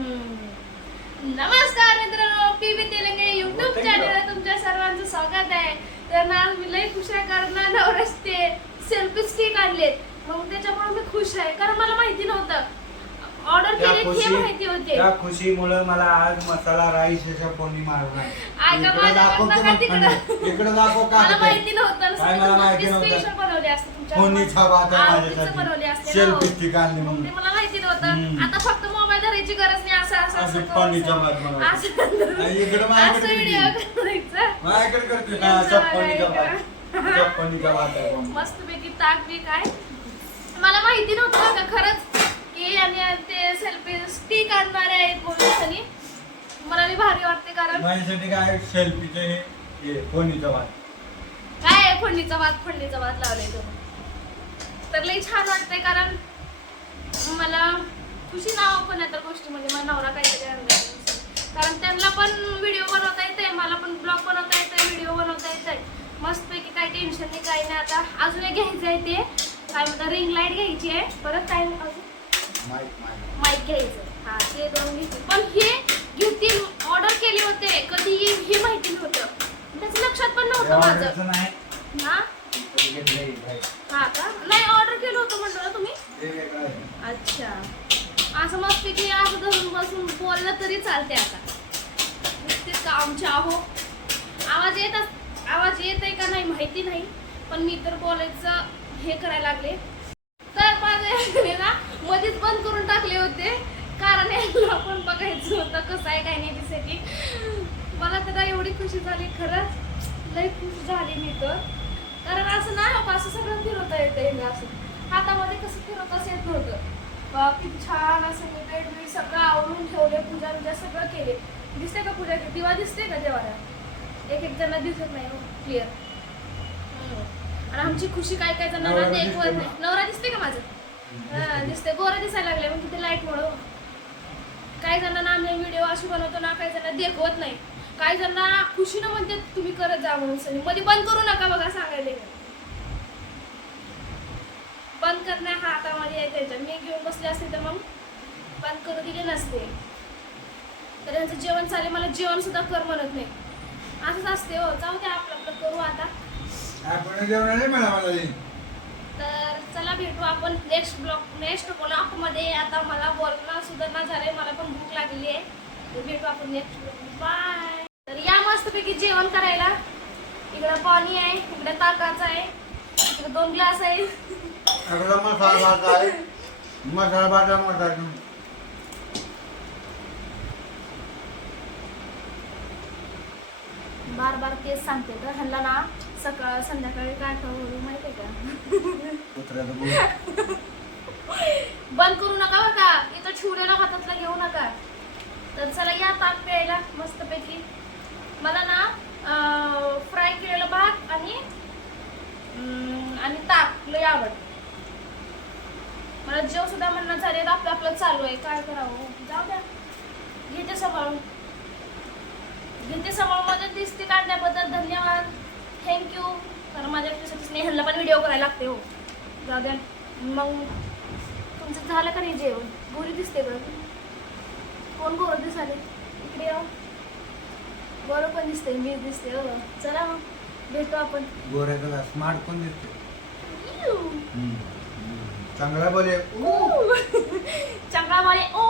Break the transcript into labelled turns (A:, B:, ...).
A: नमस्कार मित्रांनो P B Telange YouTube channel तुमच्या सर्वांचं स्वागत आहे. तर ना मी लई खुश आहे कारण ना नवराच ते सेल्फी स्टिक आणलेत. मग त्याच्यामुळे मी खुश आहे. कारण मला माहिती नव्हतं. ऑर्डर
B: त्या
A: केली हे
B: खुशी
A: माहिती होते.
B: त्या खुशीमुळे मला आज मसाला राईस याच्या फोडणी मारणार
A: ऐका
B: इकडे
A: माझ्या
B: दाखव
A: तिकडं.
B: इकडे का?
A: मला? माहिती नव्हतं.
B: काय मला माहिती
A: स्पेशल
B: नव्हतं.
A: बनवले असते तुमच्या
B: फोडणीचा भात आहे
A: आवडीचं बनवले असते
B: माझ्यासाठी
A: ना.
B: सेल्फी स्टिक आणली
A: मग ते
B: म्हणून
A: मला
B: हम्म.
A: आता फक्त मोबाईल धरायची गरज नाही असं असं
B: असं
A: असं. असं
B: इकडे माझ्याकडे करते ना म्हणून.
A: मस्तपैकी ताक बी काय. मला माहिती नव्हतं का खरंच. की आणि ते सेल्फी स्टिक आणणारे आहेत पोलिसांनी मला लई भारी वाटते कारण.
B: माझ्यासाठी काय सेल्फीचे हे फोडणीचा भात.
A: काय आहे फोडणीचा भात? फोडणीचा भात लावलाय तो. तर लई छान वाटतंय कारण मला खुशी नाव पण आहे तर गोष्टीमध्ये मला नवरा काहीतरी आणलाय कारण त्यांना पण व्हिडिओ बनवता येते मला पण ब्लॉग बनवता येते व्हिडिओ बनवता येते मस्तपैकी काही टेन्शन नाही काही नाही. आता अजून एक घ्यायचं आहे ते. काय म्हणतात रिंग लाइट घ्यायची आहे. परत काय अजून? माईक घ्यायचं. हा ते दोन घेतील पण हे घेतील ऑर्डर केले होते. कधी येईल हे माहिती नव्हतं. त्याचं लक्षात पण नव्हतं माझं. हा. हा का? नाही ऑर्डर केलं होतं म्हणलं ना तुम्ही?
B: आहे.
A: अच्छा. असं मस्त की असं धरून बसून बोललं तरी चालते आता. नुसतेच का अहो आहो? आवाज येत आवाज येत आहे का नाही माहिती नाही पण मी तर बोलायचं हे करायला लागले. तर माझे ना मध्येच बंद करून टाकले होते. कारण यांना पण बघायचं होतं कसं आहे काय नाही दिसते मला तर एवढी खुशी झाली खरंच. लई खुश झाली मी तर. कारण असं ना असं सगळं फिरवता येतं असं. हातामध्ये कसं फिरवताच येत नव्हतं. किती छान असं मी बेड बीड सगळं आवरून ठेवले पूजा बिजा सगळं केले. दिसते का पूजा दिवा? दिसते का देवाला? एक एक जणांना दिसत नाही क्लिअर आणि आमची खुशी काय काय जणांना
B: नवरा
A: देखवत
B: दिसते
A: नाही.
B: का?
A: नवरा दिसते का माझं? हा दिसते गोरा दिसायला लागले मग किती लाइट मुळे काही जणांना आम्ही व्हिडिओ अशी बनवतो ना काही जणांना देखवत नाही. काही जणांना खुशीनं म्हणते तुम्ही करत जा म्हणून. सनी मध्ये बंद करू नका बघा सांगायला बंद करण्या हातामध्ये आहे त्यांच्या मी घेऊन बसले असते तर मग बंद करू दिले नसते. तर यांचं जेवण चालेल मला जेवण सुद्धा कर म्हणत नाही. असंच असते हो. जाऊ द्या आपलं. आपलं करू आता.
B: आपण जेवण नाही मला मला हे.
A: तर चला भेटू आपण नेक्स्ट ब्लॉग नेक्स्ट ब्लॉगमध्ये. आता मला बोलणं सुधारणा झालंय. मला पण भूक लागली आहे. तर भेटू आपण नेक्स्ट ब्लॉग बाय तर या मस्तपैकी जेवण करायला. इकडं पाणी आहे. इकडे ताकाचं आहे. इकडे दोन ग्लास आहे.
B: मसाला भात आहे. मसाला भात मसाला
A: बार बार तेच सांगते तर ह्यांना ना सकाळ संध्याकाळी काय खाऊ माहिती आहे का बंद करू नका बरं का इथं ठेवलेला हातातला घेऊ नका. तर चला या ताक प्यायला मस्तपैकी. मला ना फ्राय केलेलं भात आणि आणि ताक लय आवड मला जेव सुद्धा म्हणणं झाले आपलं आपलं चालू आहे. काय करावं? जाऊ द्या. घेते सांभाळून. घेते सांभाळून. मदत दिसते काढण्याबद्दल धन्यवाद. थँक्यू कारण माझ्या स्नेहलला पण व्हिडिओ करायला लागते हो. जाऊ द्या. मग तुमचं झालं का नाही जेवण? गोरी दिसते का कोण गोरं दिसाले इकडे येऊ गोरं पण दिसते मी दिसते हो. चला मग. भेटू आपण.
B: गोऱ्याचा स्मार्ट कोण दिसते ചങ്ങളെ
A: പോലെ. ചങ്ങളെ പോലെ. ഓ